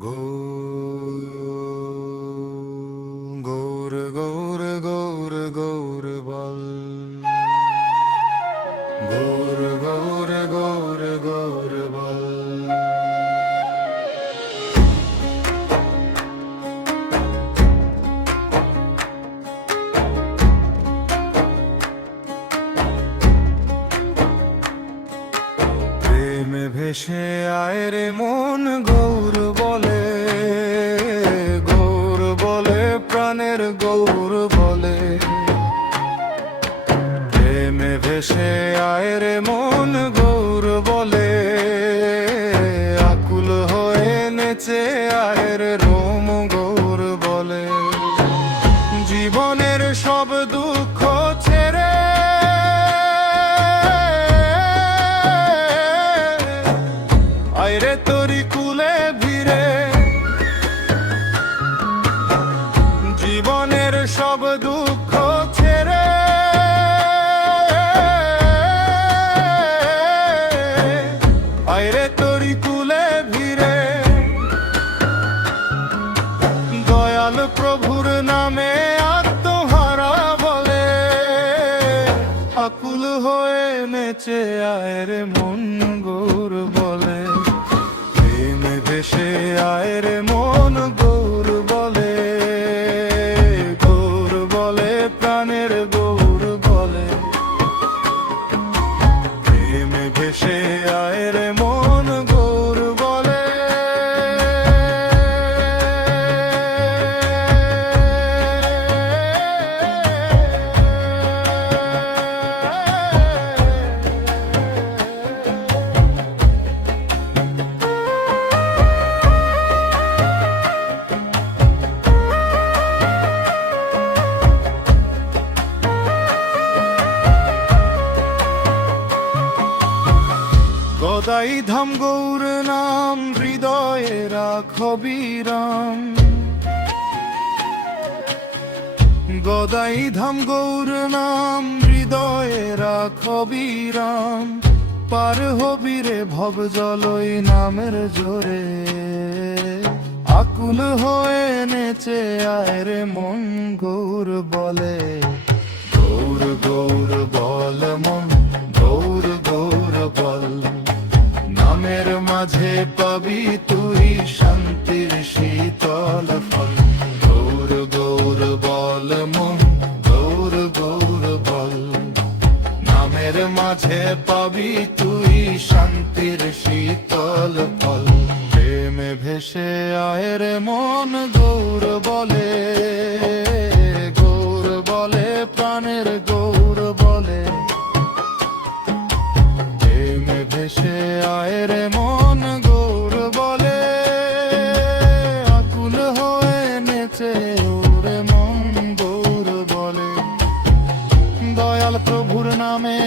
গৌর গৌর গৌর গৌর গৌর বল গৌর গৌর গৌর গৌর বল প্রেমে ভেসে আয় রে মন গৌর বলে গৌর বলে প্রাণের গৌর বলে প্রেমে ভেসে আয় রে মন গৌর বলে আকুল হয়ে নেচে আয় রে রোম গৌর বলে জীবনের সব দুঃখ ছেড়ে আইরে তোরি কুলে ভিড়ে জীবনের সব দুঃখ ছেড়ে আইরে তোরি কুলে ভিড়ে দয়াল প্রভুর নামে আত্মহারা বলে আকুল হয়ে নেচে আয়ের মন গৌর বলে প্রেমে ভেসে আয়ের মন গৌর বলে গৌর বলে প্রাণের গৌর বলে প্রেমে ভেসে আয়ের মন গৌর বলে গদাই ধাম গৌর নাম হৃদয়ে রাখো বিরাম গদাই ধাম গৌর নাম হৃদয়ে রাখো বিরাম পার হবি রে ভব জলই নামের জোরে আকুল হয়ে নেচে আয় রে মন গৌর বলে গৌর গৌর বল মন গৌর গৌর বল নামের মাঝে পাবি তুই শান্তির শীতল ফল গৌর গৌর বল মন গৌর গৌর বল নামের মাঝে পাবি তুই শান্তির শীতল ফল প্রেমে ভেসে আয়ের মন গৌর বলে গৌর বলে প্রাণের গৌর বলে প্রেমে ভেসে আয়ের মন গৌর বলে আকুল হয়ে নেচে ওরে মন গৌর বলে দয়াল প্রভুর নামে